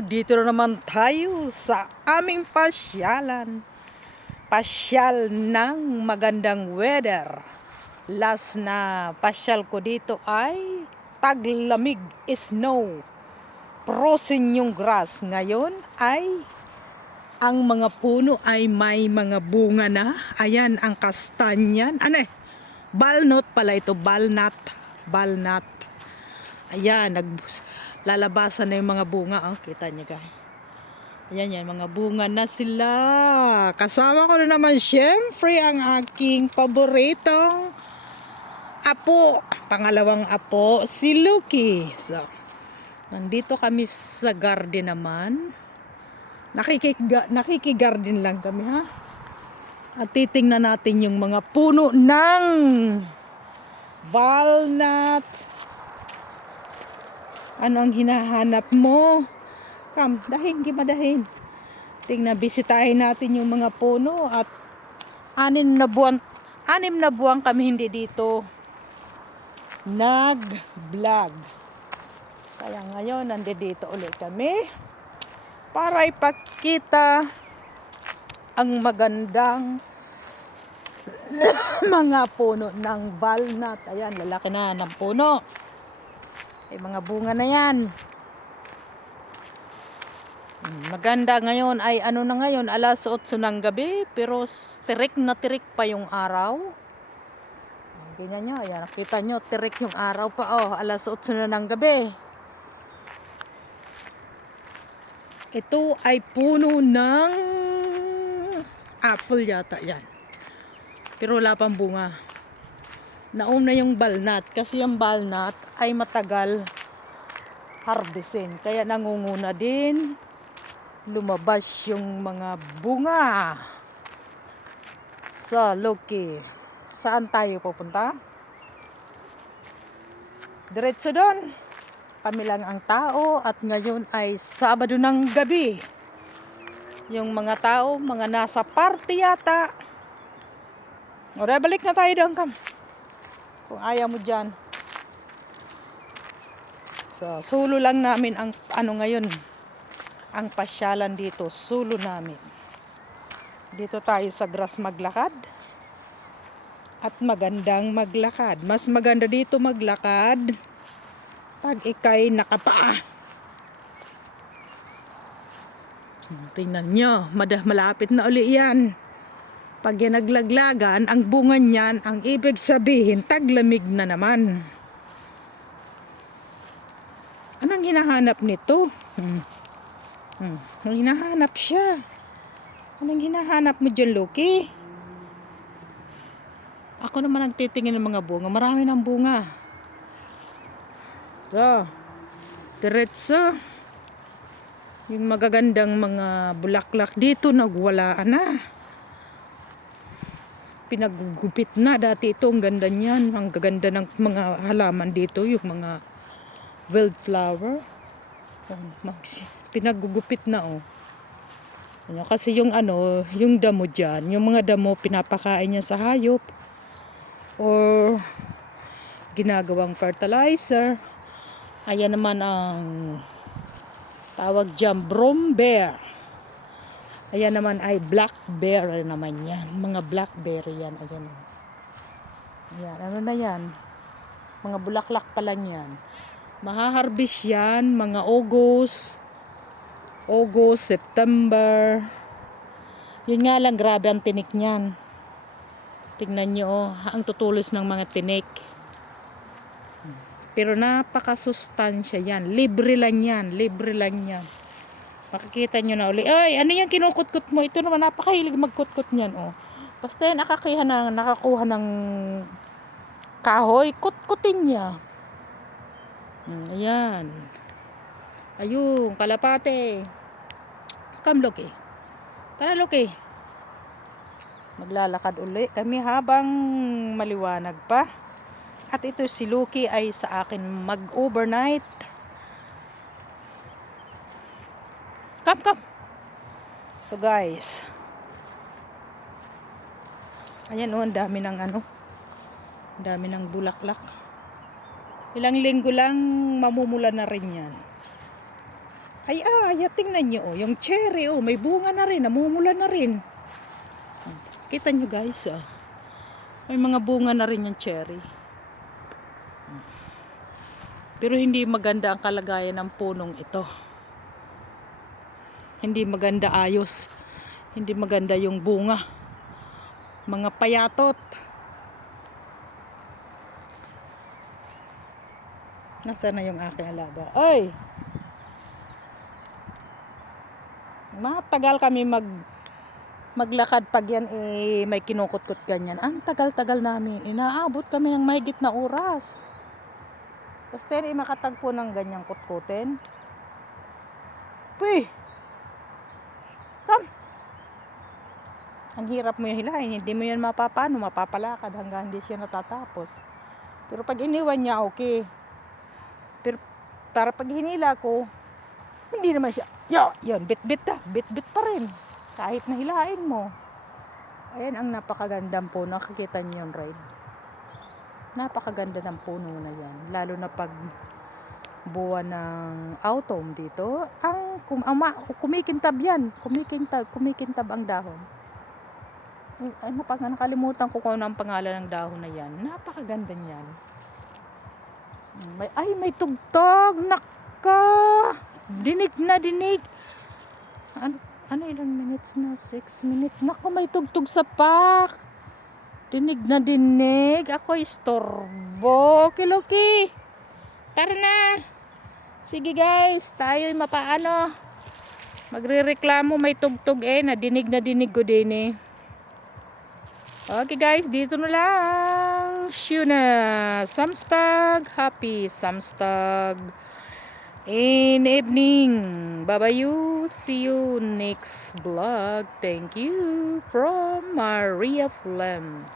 Dito na naman tayo sa aming pasyalan. Pasyal ng magandang weather. Last na pasyal ko dito ay taglamig, snow, frozen yung grass. Ngayon ay ang mga puno ay may mga bunga na. Ayan ang kastanyan. Balnut pala ito, balnut. Balnut. Ayan, lalabasan na yung mga bunga. Oh, kita niyo guys. Ayan yan, mga bunga na sila. Kasama ko na naman syempre ang aking paboritong apo. Pangalawang apo, si Lucky. So, nandito kami sa garden naman. Nakikigarden lang kami ha. At titingnan natin yung mga puno ng walnut. Ano ang hinahanap mo? Come, dahin, gimadahin. Tingnan, bisitahin natin yung mga puno at 6 na buwan kami hindi dito nag-vlog. Kaya ngayon, nandito ulit kami para ipakita ang magandang mga puno ng walnut. Ayan, lalaki na ng puno. Ay, mga bunga na yan. Maganda ngayon ay ano na ngayon, alas 8 ng gabi, pero tirik na tirik pa yung araw. Ganyan nyo, ayan, nakita nyo, tirik yung araw pa, oh, alas 8 na ng gabi. Ito ay puno ng apple yata yan. Pero wala pang bunga. Nauna yung walnut, kasi yung walnut ay matagal harvestin. Kaya nangunguna din lumabas yung mga bunga. So, Lucky, saan tayo pupunta? Diretso doon. Kami lang ang tao at ngayon ay Sabado ng gabi. Yung mga tao, mga nasa party yata. O, balik na tayo doon, kam. Kung ayaw mo dyan. So, sulo lang namin ang ano ngayon. Ang pasyalan dito, sulo namin. Dito tayo sa grass maglakad. At magandang maglakad. Mas maganda dito maglakad pag ikay nakapaa. Tingnan nyo, malapit na uli yan. Pag yan naglaglagan, ang bunga niyan, ang ibig sabihin, taglamig na naman. Anong hinahanap nito? Anong hinahanap siya? Anong hinahanap mo dyan, Lucky? Ako naman nagtitingin ng mga bunga. Marami ng bunga. So, diretso. Yung magagandang mga bulaklak dito, nagwalaan na. Pinagugupit na. Dati ito, ang ganda niyan. Ang gaganda ng mga halaman dito. Yung mga wildflower. Pinagugupit na, oh. Kasi yung yung damo dyan, yung mga damo pinapakain niya sa hayop. Or ginagawang fertilizer. Ayan naman ang tawag dyan, broom bear. Ayan naman ay blackberry naman yan. Mga blackberry yan. Ayan. Ayan. Ano na yan? Mga bulaklak pa lang yan. Mahaharbis yan. Mga August, September. Yun nga lang, grabe ang tinik niyan. Tingnan nyo, oh, ang tutulis ng mga tinik. Pero napakasustansya yan. Libre lang yan. Libre lang yan. Makikita nyo na uli. Ay, ano yan kinukutkot mo? Ito naman, napakahilig magkutkot niyan. Oh. Basta yan, nakakuha ng kahoy, kutkutin niya. Ayan. Ayun, kalapate. Come, Lucky. Tara, Lucky. Maglalakad uli kami habang maliwanag pa. At ito si Lucky ay sa akin mag-overnight. Come. So guys. Ayan oh, ang dami ng bulaklak. Ilang linggo lang mamumula na rin yan. Ay, tingnan nyo, oh, yung cherry, oh, may bunga na rin, namumula na rin. Kita nyo guys, oh. May mga bunga na rin yung cherry. Pero hindi maganda ang kalagayan ng punong ito. Hindi maganda ayos. Hindi maganda yung bunga. Mga payatot. Nasaan na yung aking alaga? Oy! Matagal kami maglakad pag yan may kinukutkot ganyan. Ang tagal-tagal namin. Inaabot kami ng mahigit na oras. Basta makatagpo ng ganyang kutkutin. Puy! Come! Ang hirap mo yung hilahin. Hindi mo yan mapapalakad hanggang hindi siya natatapos. Pero pag iniwan niya, okay. Pero para pag hinila ko, hindi naman siya, yun, bit-bit pa rin. Kahit na hilain mo. Ayan ang napakagandang puno. Nakikita niyo yun, right? Napakaganda ng puno na yan. Lalo na pag buwan ng autumn dito. Kumikintab yan. Kumikintab ang dahon. Ay, nakalimutan ko kung ano ang pangalan ng dahon na yan. Napakaganda niyan. May tugtog. Naka! Dinig na dinig. Ano ilang minutes na? 6 minutes. Naku, may tugtog sa pak. Dinig na dinig. Ako istorbo. Kiloki. Tara na. Sige guys, tayo'y mapaano. Magrereklamo, may tugtog na dinig ko din eh. Okay guys, dito na lang. Shuna. Samstag. Happy Samstag. In evening. Bye-bye. See you next vlog. Thank you from Maria Flem.